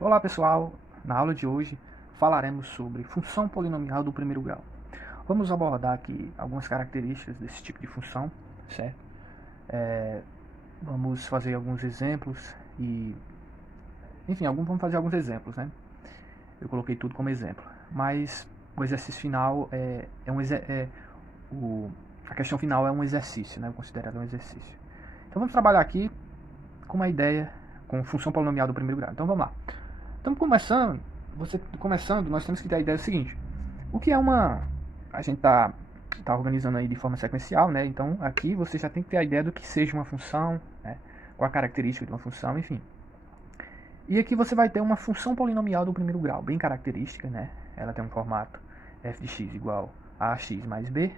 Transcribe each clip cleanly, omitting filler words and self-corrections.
Olá pessoal, na aula de hoje falaremos sobre função polinomial do primeiro grau. Vamos abordar aqui algumas características desse tipo de função, certo? Vamos fazer alguns exemplos e, enfim, vamos fazer alguns exemplos, né? Eu coloquei tudo como exemplo, mas o exercício final a questão final é um exercício, né? Considerado um exercício. Então vamos trabalhar aqui com uma ideia, com função polinomial do primeiro grau. Então vamos lá. Estamos começando, nós temos que ter a ideia seguinte. O que é uma... A gente tá organizando aí de forma sequencial, né? Então aqui você já tem que ter a ideia do que seja uma função, né? Qual a característica de uma função, enfim. E aqui você vai ter uma função polinomial do primeiro grau, bem característica, né? Ela tem um formato f de x igual a x mais b.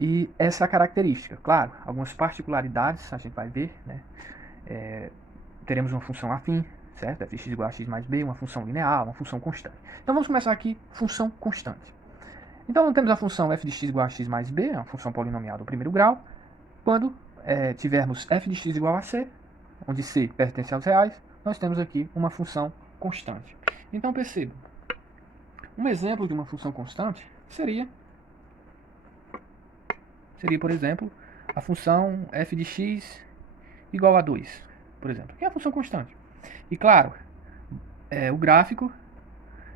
E essa é a característica. Claro, algumas particularidades a gente vai ver, né? Teremos uma função afim, certo? f de x igual a x mais b, uma função linear, uma função constante. Então vamos começar aqui, função constante. Então temos a função f de x igual a x mais b, uma função polinomial do primeiro grau, quando tivermos f de x igual a c, onde c pertence aos reais, nós temos aqui uma função constante. Então perceba, um exemplo de uma função constante seria, por exemplo, a função f de x igual a 2, por exemplo, que é a função constante. E claro, o gráfico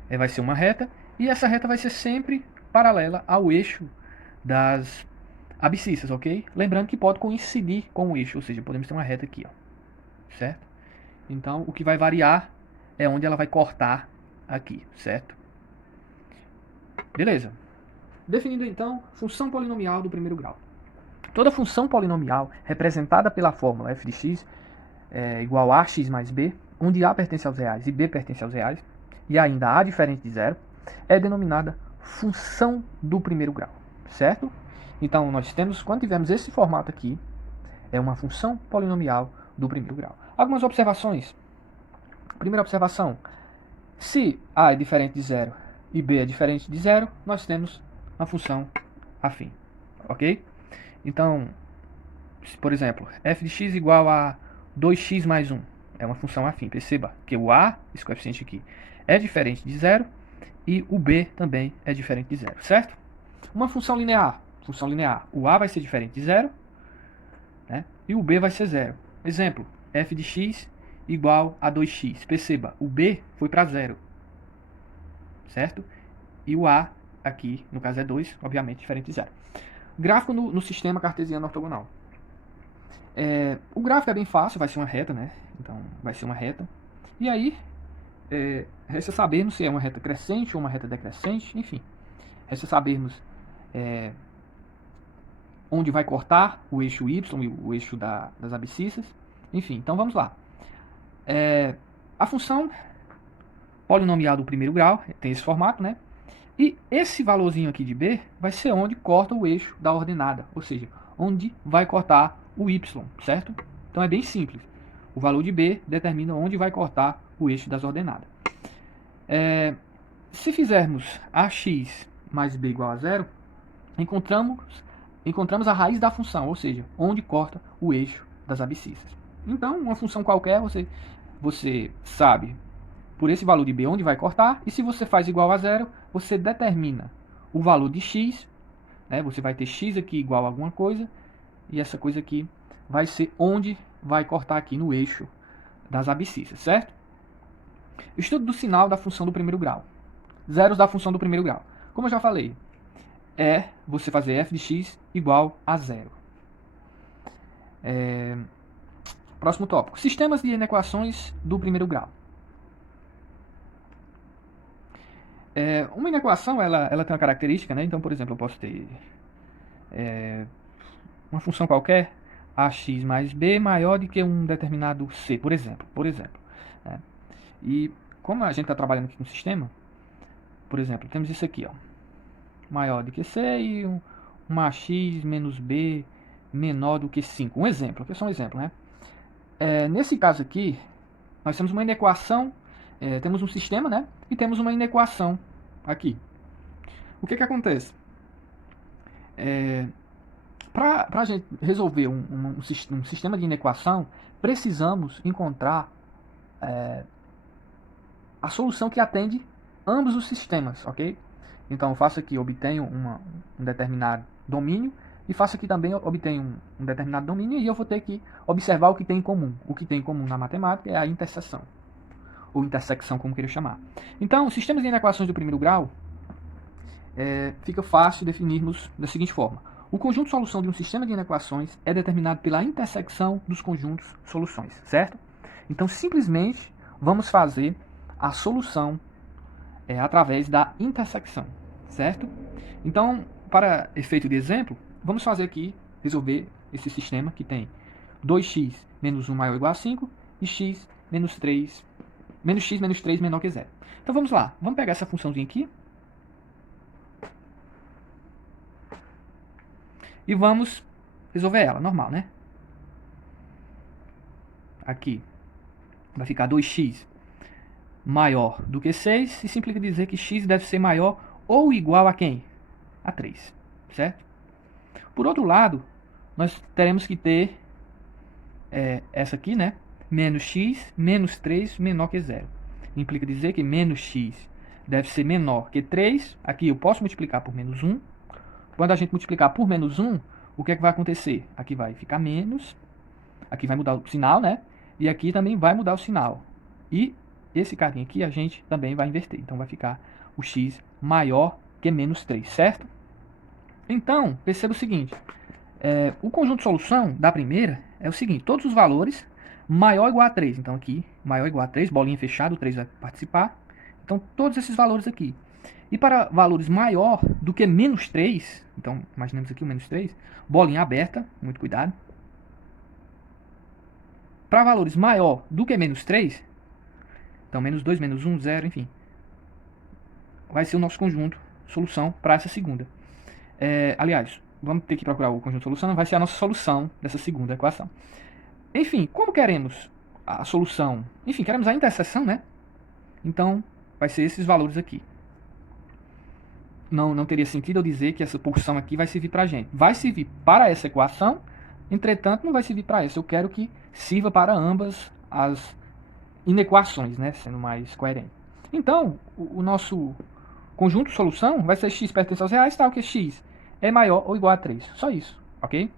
vai ser uma reta, e essa reta vai ser sempre paralela ao eixo das abscissas, ok? Lembrando que pode coincidir com o eixo, ou seja, podemos ter uma reta aqui, ó, certo? Então, o que vai variar é onde ela vai cortar aqui, certo? Beleza. Definindo então, função polinomial do primeiro grau. Toda função polinomial representada pela fórmula f de x igual a x mais b, onde a pertence aos reais e b pertence aos reais, e ainda a diferente de zero, é denominada função do primeiro grau, certo? Então, nós temos, quando tivermos esse formato aqui, é uma função polinomial do primeiro grau. Algumas observações. Primeira observação, se a é diferente de zero e b é diferente de zero, nós temos uma função afim, ok? Então, por exemplo, f de x igual a 2x mais 1 é uma função afim. Perceba que o a, esse coeficiente aqui, é diferente de zero e o b também é diferente de zero, certo? Uma função linear, o a vai ser diferente de zero, né? E o b vai ser zero. Exemplo, f de x igual a 2x. Perceba, o b foi para zero, certo? E o a aqui, no caso é 2, obviamente diferente de zero. Gráfico no sistema cartesiano ortogonal. O gráfico é bem fácil, vai ser uma reta, né? Então, vai ser uma reta. E aí, resta sabermos se é uma reta crescente ou uma reta decrescente, enfim. Resta sabermos onde vai cortar o eixo y e o eixo das abscissas. Enfim, então vamos lá. A função polinomial do primeiro grau tem esse formato, né? E esse valorzinho aqui de b vai ser onde corta o eixo da ordenada, ou seja, onde vai cortar o y, certo? Então é bem simples. O valor de b determina onde vai cortar o eixo das ordenadas. Se fizermos ax mais b igual a zero, encontramos a raiz da função, ou seja, onde corta o eixo das abscissas. Então, uma função qualquer, você sabe por esse valor de b onde vai cortar, e se você faz igual a zero, você determina o valor de x, né? Você vai ter x aqui igual a alguma coisa, e essa coisa aqui vai ser onde vai cortar aqui no eixo das abscissas, certo? Estudo do sinal da função do primeiro grau. Zeros da função do primeiro grau. Como eu já falei, é você fazer f de x igual a zero. Próximo tópico. Sistemas de inequações do primeiro grau. Uma inequação, ela tem uma característica, né? Então, por exemplo, eu posso ter uma função qualquer, ax mais b maior do que um determinado c, por exemplo. Né? E como a gente está trabalhando aqui com o sistema, por exemplo, temos isso aqui, ó, maior do que c e uma ax menos b menor do que 5. Um exemplo, aqui é só um exemplo, né? Nesse caso aqui, nós temos uma inequação, temos um sistema, né? E temos uma inequação aqui. O que acontece? Para a gente resolver um sistema de inequação, precisamos encontrar a solução que atende ambos os sistemas, ok? Então eu faço aqui, obtenho um determinado domínio, e faço aqui também, obtenho um determinado domínio, e eu vou ter que observar o que tem em comum. O que tem em comum na matemática é a interseção, ou intersecção, como queira chamar. Então, sistemas de inequações do primeiro grau, fica fácil definirmos da seguinte forma. O conjunto solução de um sistema de inequações é determinado pela intersecção dos conjuntos soluções, certo? Então, simplesmente, vamos fazer a solução através da intersecção, certo? Então, para efeito de exemplo, vamos fazer aqui, resolver esse sistema que tem 2x menos 1 maior ou igual a 5 e x menos 3 menor que 0. Então vamos lá, vamos pegar essa funçãozinha aqui e vamos resolver ela, normal, né? Aqui vai ficar 2x maior do que 6, e isso implica dizer que x deve ser maior ou igual a quem? A 3, certo? Por outro lado, nós teremos que ter essa aqui, né? Menos x, menos 3, menor que 0. Implica dizer que menos x deve ser menor que 3. Aqui eu posso multiplicar por menos 1. Quando a gente multiplicar por menos 1, o que é que vai acontecer? Aqui vai ficar menos. Aqui vai mudar o sinal, né? E aqui também vai mudar o sinal. E esse carinha aqui a gente também vai inverter. Então vai ficar o x maior que menos 3, certo? Então, perceba o seguinte. O conjunto de solução da primeira é o seguinte. Todos os valores maior ou igual a 3. Então aqui, maior ou igual a 3, bolinha fechada, o 3 vai participar. Então todos esses valores aqui. E para valores maior do que menos 3, então imaginemos aqui o menos 3, bolinha aberta, muito cuidado. Para valores maior do que menos 3, então menos 2, menos 1, 0, enfim, vai ser o nosso conjunto solução para essa segunda. Aliás, vamos ter que procurar o conjunto solução, vai ser a nossa solução dessa segunda equação. Enfim, como queremos a solução? Enfim, queremos a interseção, né? Então, vai ser esses valores aqui. Não teria sentido eu dizer que essa porção aqui vai servir para a gente. Vai servir para essa equação, entretanto, não vai servir para essa. Eu quero que sirva para ambas as inequações, né? Sendo mais coerente. Então, o nosso conjunto solução vai ser x pertence aos reais, tal que x é maior ou igual a 3. Só isso, ok?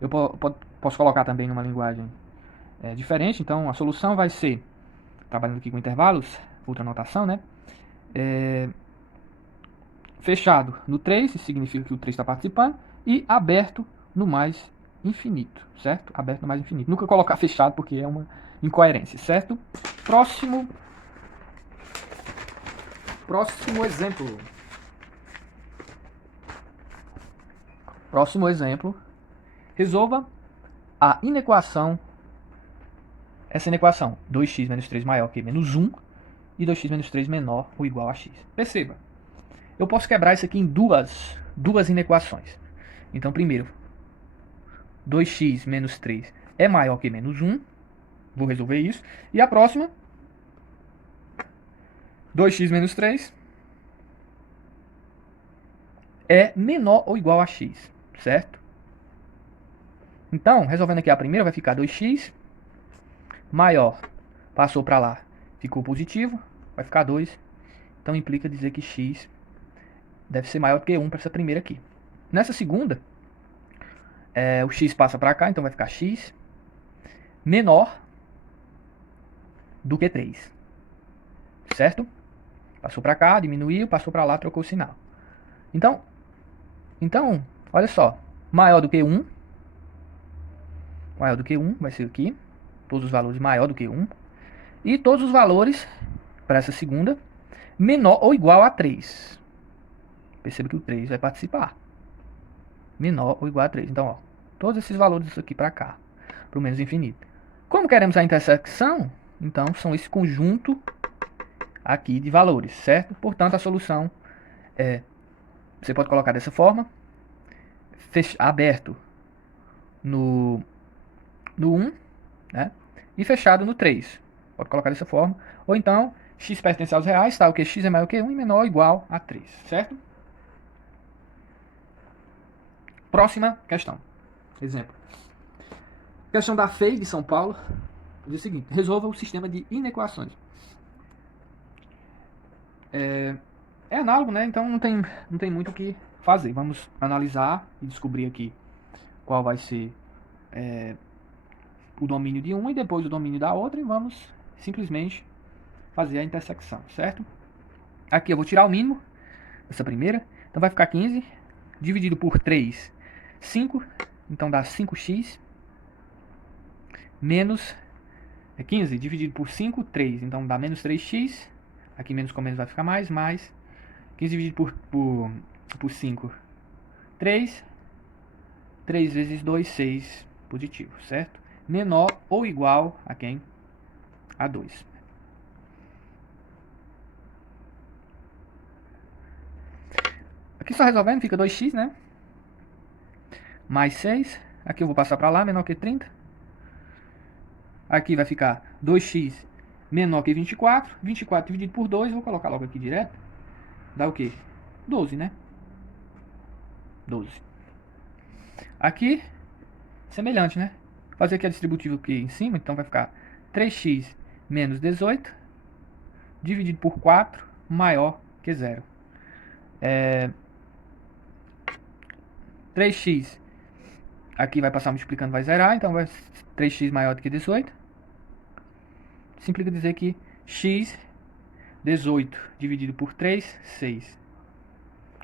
Eu posso colocar também numa linguagem diferente. Então, a solução vai ser, trabalhando aqui com intervalos, outra notação, né? Fechado no 3, isso significa que o 3 está participando, e aberto no mais infinito, certo? Aberto no mais infinito. Nunca colocar fechado porque é uma incoerência, certo? Próximo exemplo. Próximo exemplo. Resolva a inequação. Essa inequação, 2x menos 3 maior que menos 1 e 2x menos 3 menor ou igual a x. Perceba, eu posso quebrar isso aqui em duas inequações. Então, primeiro, 2x menos 3 é maior que menos 1. Vou resolver isso. E a próxima, 2x menos 3 é menor ou igual a x, certo? Então, resolvendo aqui a primeira, vai ficar 2x maior, passou para lá, ficou positivo, vai ficar 2. Então, implica dizer que x deve ser maior do que 1 para essa primeira aqui. Nessa segunda, o x passa para cá, então vai ficar x menor do que 3. Certo? Passou para cá, diminuiu, passou para lá, trocou o sinal. Então, olha só. Maior do que 1. Maior do que 1 vai ser aqui. Todos os valores maior do que 1. E todos os valores, para essa segunda, menor ou igual a 3. Perceba que o 3 vai participar. Menor ou igual a 3. Então, ó, todos esses valores aqui para cá, para o menos infinito. Como queremos a intersecção, então são esse conjunto aqui de valores, certo? Portanto, a solução você pode colocar dessa forma, aberto no 1, né? E fechado no 3. Pode colocar dessa forma. Ou então, x pertence aos reais, tal que x é maior que 1 e menor ou igual a 3, certo? Próxima questão. Exemplo. Questão da FEI de São Paulo. Diz o seguinte. Resolva o sistema de inequações. é análogo, né? Então não tem muito o que fazer. Vamos analisar e descobrir aqui qual vai ser o domínio de uma e depois o domínio da outra, e vamos simplesmente fazer a intersecção, certo? Aqui eu vou tirar o mínimo dessa primeira, então vai ficar 15 dividido por 3, 5, então dá 5x, menos 15 dividido por 5, 3, então dá menos 3x, aqui menos com menos vai ficar mais 15 dividido por 5, 3, 3 vezes 2, 6, positivo, certo? Menor ou igual a quem? A 2. Aqui só resolvendo, fica 2x, né? Mais 6. Aqui eu vou passar para lá, menor que 30. Aqui vai ficar 2x menor que 24. 24 dividido por 2, vou colocar logo aqui direto. Dá o quê? 12, né? 12. Aqui, semelhante, né? Fazer aqui a distributiva aqui em cima, então vai ficar 3x menos 18 dividido por 4 maior que 0. 3x aqui vai passar multiplicando, vai zerar, então vai 3x maior do que 18. Simplifica dizer que x, 18 dividido por 3, 6.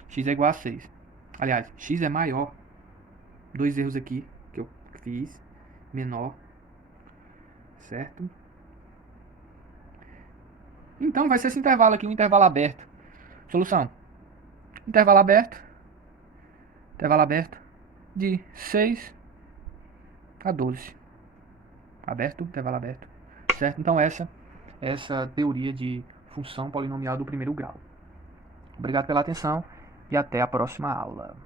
X é igual a 6. Aliás, x é maior. Dois erros aqui que eu fiz. Menor. Certo? Então vai ser esse intervalo aqui, um intervalo aberto. Solução. Intervalo aberto. Intervalo aberto de 6 a 12. Aberto, intervalo aberto. Certo? Então essa teoria de função polinomial do primeiro grau. Obrigado pela atenção e até a próxima aula.